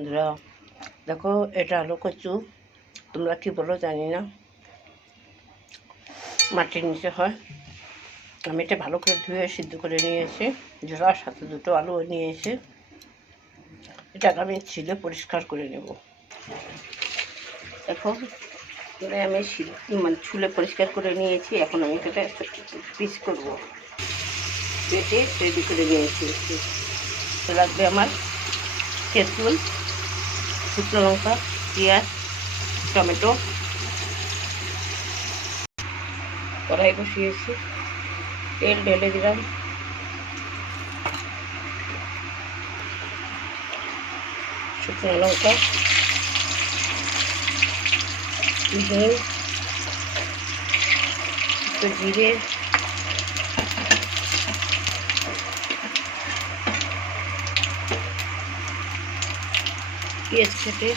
বন্ধুরা দেখো, এটা আলু কচু, তোমরা কি বলো জানি না, মাটির নিচে হয়। আমি এটা ভালো করে ধুয়ে সিদ্ধ করে নিয়েছি, ঝোলার সাথে দুটো আলু নিয়েছি। এটাকে আমি ছিলে পরিষ্কার করে নেব। এখন আমি ছুলে পরিষ্কার করে নিয়েছি। এখন আমি এটা পিস করব। পেটে রেডি করে নিয়েছি। লাগবে আমার তেঁতুল, শুকনো লঙ্কা, পেঁয়াজ, টমেটো। কড়াই বসিয়েছি, তেল ঢেলে দিলাম। শুকনো লঙ্কা, হিং, একটু জিরে, পেঁয়াজ কেটে,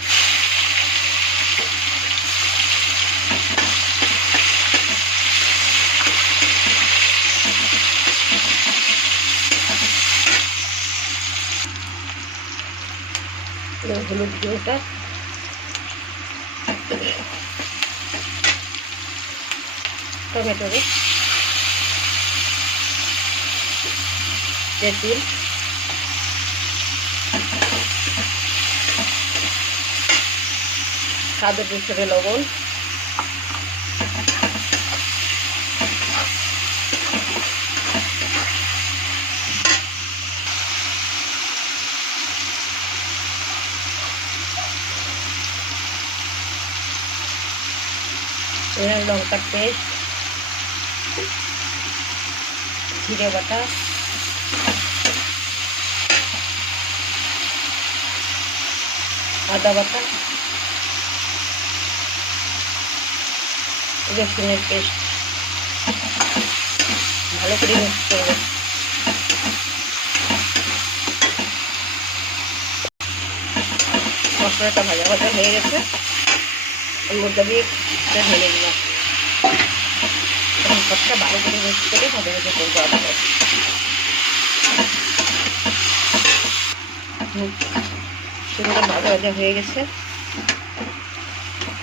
হলুদ গুঁড়োটা, টমেটো, তেঁতুল, স্বাদ অনুসারে লবণ, লঙ্কার পেস্ট, জিরে বাটা, আদা বাটা, রসুনের পেস্ট ভালো করে মিক্স করব। মশলাটা ভাজা ভাজা হয়ে গেছে, এর মধ্যে দিয়ে ঢেলে দিলাম। এখন সবটা ভালো করে মিক্স করে ভাজা ভাজা করবো। আবার সুন্দর ভাজা ভাজা হয়ে গেছে।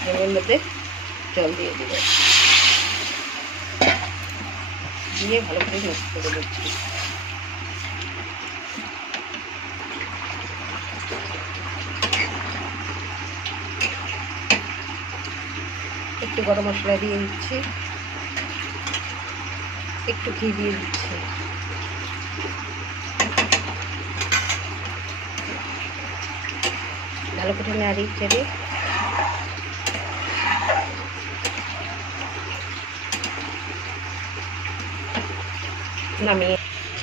এর মধ্যে জল দিয়ে দেবো, দিয়ে ভালো করে মিক্স করে দিচ্ছি। একটু গরম মশলা দিয়ে দিচ্ছি, একটু ঘি দিয়ে দিচ্ছি। ভালো করে নাড়িয়ে চেড়ে নামিয়ে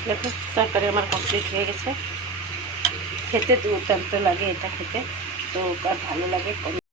দেখো, তরকারি আমার কমপ্লিট হয়ে গেছে। খেতে দুর্দান্ত লাগে এটা খেতে। তো আর ভালো লাগে।